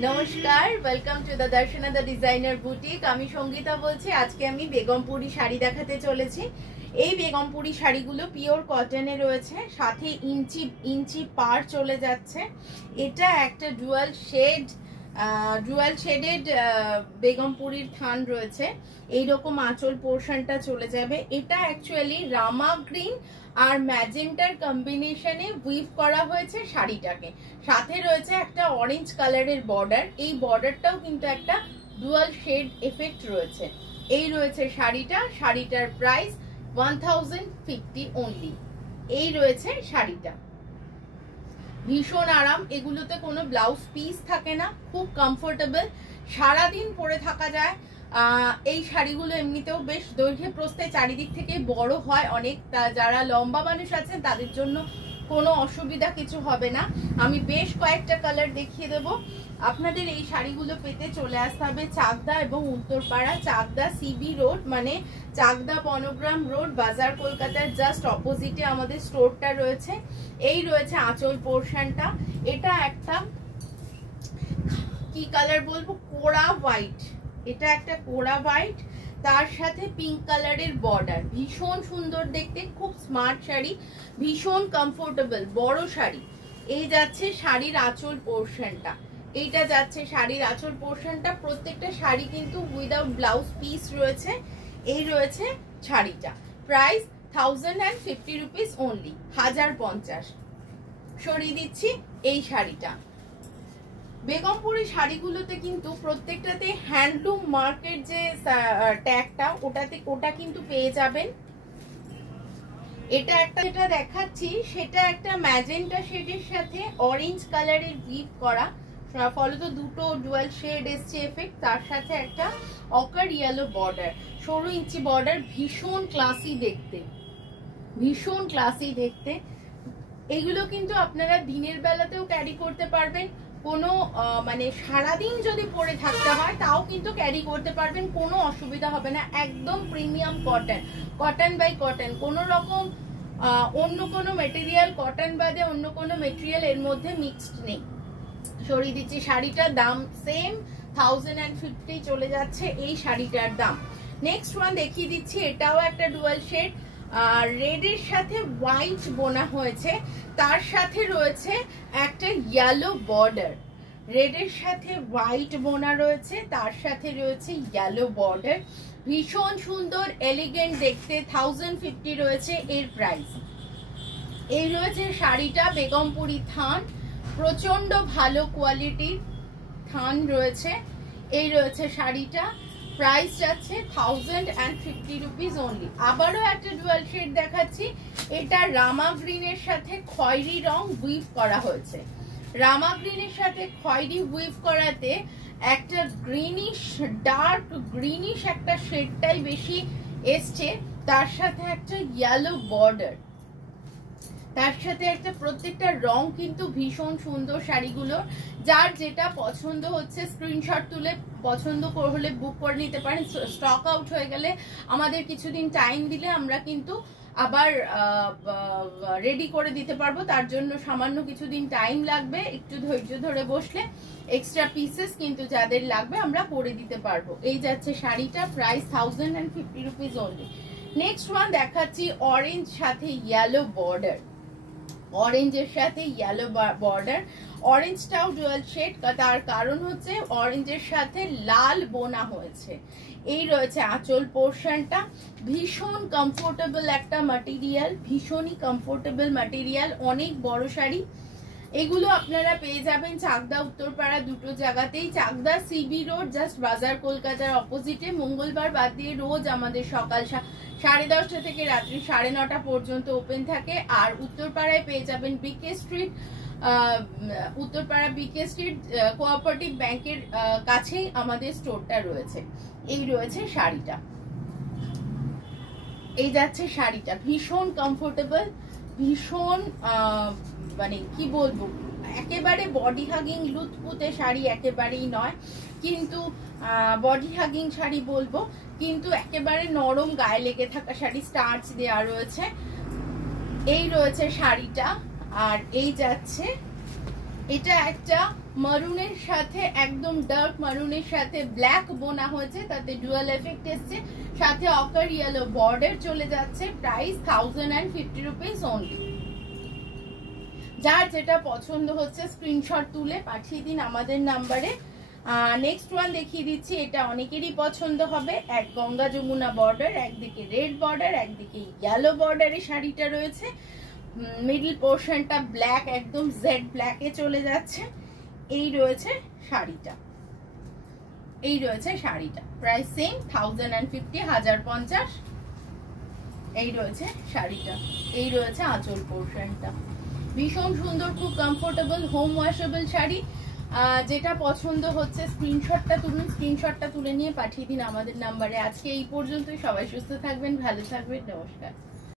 নমস্কার, welcome to the Darshana the designer boutique. আমি সঙ্গীতা বলছি। আজকে আমি বেগমপুরি শাড়ি দেখাতে চলেছি। এই বেগমপুরি শাড়িগুলো পিওর কটনে রয়েছে, সাথে ইঞ্চি ইঞ্চি পার চলে যাচ্ছে। এটা একটা ডুয়াল শেডেড বেগমপুরির থান রয়েছে। এইরকম আঁচল পোর্শনটা চলে যাবে। এটা অ্যাকচুয়ালি রামা গ্রিন আর ম্যাজেন্টার কম্বিনেশনে উইভ করা হয়েছে শাড়িটাকে। সাথে রয়েছে একটা অরেঞ্জ কালারের বর্ডার। এই বর্ডারটাও কিন্তু একটা ডুয়াল শেড এফেক্ট রয়েছে। এই রয়েছে শাড়িটার প্রাইস 1050 অনলি। এই রয়েছে শাড়িটা, ভীষণ আরাম। এগুলোতে কোনো ব্লাউজ পিস থাকে না, খুব কমফোর্টেবল, সারাদিন পরে থাকা যায়। এই শাড়িগুলো এমনিতেও বেশ দৈর্ঘ্যে প্রস্থে চারিদিক থেকে বড় হয় অনেক। যারা লম্বা মানুষ আছেন তাদের জন্য কোনো অসুবিধা কিছু হবে না। আমি বেশ কয়েকটা কালার দেখিয়ে দেব। আপনাদের এই শাড়িগুলো পেতে চলে আসতে হবে চাকদা এবং উত্তরপাড়া। চাকদা সিবি রোড, মানে চাকদা বনগ্রাম রোড, বাজার, কলকাতার জাস্ট অপোজিটে আমাদের স্টোরটা রয়েছে। এই রয়েছে আঁচল পোর্শনটা। এটা একটা কি কালার বলবো, কোড়া হোয়াইট। এটা একটা কোড়া হোয়াইট, তার সাথে পিঙ্ক কালারের বর্ডার। ভীষণ সুন্দর দেখতে, খুব স্মার্ট শাড়ি, ভীষণ কমফোর্টেবল, বড় শাড়ি। এই যাচ্ছে শাড়ির আঁচল পোর্শনটা। এইটা যাচ্ছে শাড়ির আঁচল পোর্শনটা। প্রত্যেকটা শাড়ি কিন্তু উইদাউট ব্লাউজ পিস রয়েছে। এই রয়েছে শাড়িটা, প্রাইস 1050 রুপিস অনলি, 1050। সরিয়ে দিচ্ছি এই শাড়িটা। বেগমপুরি শাড়িগুলোতে কিন্তু প্রত্যেকটাতে হ্যান্ডলুম মার্কেট যে ট্যাগটা, ওটা কিন্তু পেয়ে যাবেন। এটা একটা যেটা দেখাচ্ছি সেটা একটা ম্যাজেন্টা শেডের সাথে অরেঞ্জ কালারের উইভ করা, ফলত দুটো ডুয়াল শেড এসছে এফেক্ট। তার সাথে একটা অকার ইয়েলো বর্ডার, 16 ইঞ্চি বর্ডার। ভীষণ ক্লাসি দেখতে, ভীষণ ক্লাসি দেখতে। এগুলো কিন্তু আপনারা দিনের বেলাতেও ক্যারি করতে পারবেন। কোনো মানে সারাদিন যদি পরে থাকতে হয় তাও কিন্তু ক্যারি করতে পারবেন, কোনো অসুবিধা হবে না। একদম premium cotton, cotton by cotton, কোনো রকম অন্য কোনো মেটেরিয়াল, কটন বাদে অন্য কোনো মেটেরিয়াল এর মধ্যে মিক্সড নেই। সরিয়ে দিচ্ছি শাড়িটার দাম সেম 1050 চলে যাচ্ছে এই শাড়িটার দাম। নেক্সট ওয়ান দেখিয়ে দিচ্ছি। এটাও একটা ডুয়াল শেড, রেডের সাথে হোয়াইট বোনা হয়েছে, তার সাথে রয়েছে একটা ইয়েলো বর্ডার। রেডের সাথে হোয়াইট বোনা রয়েছে, তার সাথে রয়েছে ইয়েলো বর্ডার। ভীষণ সুন্দর, এলিগেন্ট দেখতে। 1050 রয়েছে এর প্রাইস। এই রয়েছে শাড়িটা, বেগমপুরি থান, প্রচন্ড ভালো কোয়ালিটির থান রয়েছে। এই রয়েছে শাড়িটা, প্রাইস যাচ্ছে 1050 রুপিস অনলি। আবারও একটা ডুয়াল শেড দেখাচ্ছি। এটা রামা গ্রিনের সাথে খয়েরি রং উইভ করা হয়েছে। রামা গ্রিনের সাথে খয়েরি উইভ করাতে একটা গ্রিনিশ, ডার্ক গ্রিনিশ একটা শেডটাই বেশি এসছে। তার সাথে একটা ইয়েলো বর্ডার, তার সাথে একটা, প্রত্যেকটা রং কিন্তু ভীষণ সুন্দর শাড়িগুলো। যার যেটা পছন্দ হচ্ছে স্ক্রিনশট তুলে পছন্দ হলে বুক করে নিতে পারেন। স্টক আউট হয়ে গেলে আমাদের কিছুদিন টাইম দিলে আমরা কিন্তু আবার রেডি করে দিতে পারবো। তার জন্য সামান্য কিছুদিন টাইম লাগবে, একটু ধৈর্য ধরে বসলে এক্সট্রা পিসেস কিন্তু যাদের লাগবে আমরা করে দিতে পারবো। এই যাচ্ছে শাড়িটা, price 1050 rupees only. Next one দেখাচ্ছি অরেঞ্জ সাথে ইয়েলো বর্ডার। অরেঞ্জের সাথে ইয়েলো বর্ডার। অরেঞ্জটাও ডুয়াল শেড, তার কারণ হচ্ছে অরেঞ্জের সাথে লাল বোনা হয়েছে। এই রয়েছে আঁচল পোর্শনটা। ভীষণ কমফোর্টেবল একটা ম্যাটেরিয়াল, ভীষণই কমফোর্টেবল ম্যাটেরিয়াল, অনেক বড় শাড়ি। এগুলো আপনারা পেয়ে যাবেন চাকদা উত্তরপাড়া দুটো জায়গাতেই। চাকদা সিবি রোড, জাস্ট বাজার, কলকাতার অপোজিটে। মঙ্গলবার বাদ দিয়ে রোজ আমাদের সকাল 10:30 থেকে রাত্রি 9:30 পর্যন্ত ওপেন থাকে। আর উত্তরপাড়ায় পেয়ে যাবেন বিকে স্ট্রিট, উত্তরপাড়া বিকে স্ট্রিট কোঅপারেটিভ ব্যাংকের কাছেই আমাদের স্টোরটা রয়েছে। এই রয়েছে শাড়িটা, এই যাচ্ছে শাড়িটা। ভীষণ কমফোর্টেবল, ভীষণ মানে কি বলবো, একেবারে বডি হাগিং লুতপুতে শাড়ি একেবারেই নয়, কিন্তু বডি হাগিং শাড়ি বলবো, কিন্তু একেবারে নরম, গায়ে লেগে থাকা শাড়ি। স্টার্চ দেওয়া রয়েছে। এই রয়েছে শাড়িটা। আর এই যাচ্ছে এটা একটা মারুনের সাথে একদম ডার্ক মারুনের সাথে ব্ল্যাক বোনা হয়েছে, তাতে ডুয়াল এফেক্ট এসছে, সাথে অকার ইয়েলো বর্ডার চলে যাচ্ছে। Price 1050 rupees only. যার যেটা পছন্দ হচ্ছে স্ক্রিনশট তুলে পাঠিয়ে দিন আমাদের নাম্বারে। নেক্সট ওয়ান দেখিয়ে দিচ্ছি, এটা অনেকেরই পছন্দ হবে। এক গঙ্গা যমুনা বর্ডার, একদিকে রেড বর্ডার, একদিকে ইয়েলো বর্ডারে শাড়িটা রয়েছে। মিডল পোর্শনটা ব্ল্যাক, একদম জেড ব্ল্যাকে চলে যাচ্ছে। এই রয়েছে শাড়িটা, এই রয়েছে শাড়িটা। Price same 1050, 1050। এই রয়েছে শাড়িটা, এই রয়েছে আঁচল পোর্শনটা। ভীষণ সুন্দর, খুব কমফোর্টেবল, হোম ওয়াশেবল শাড়ি। যেটা পছন্দ হচ্ছে স্ক্রিনশটটা তুলুন, স্ক্রিনশটটা তুলে নিয়ে পাঠিয়ে দিন আমাদের নাম্বারে। আজকে এই পর্যন্তই। সবাই সুস্থ থাকবেন, ভালো থাকবেন, নমস্কার।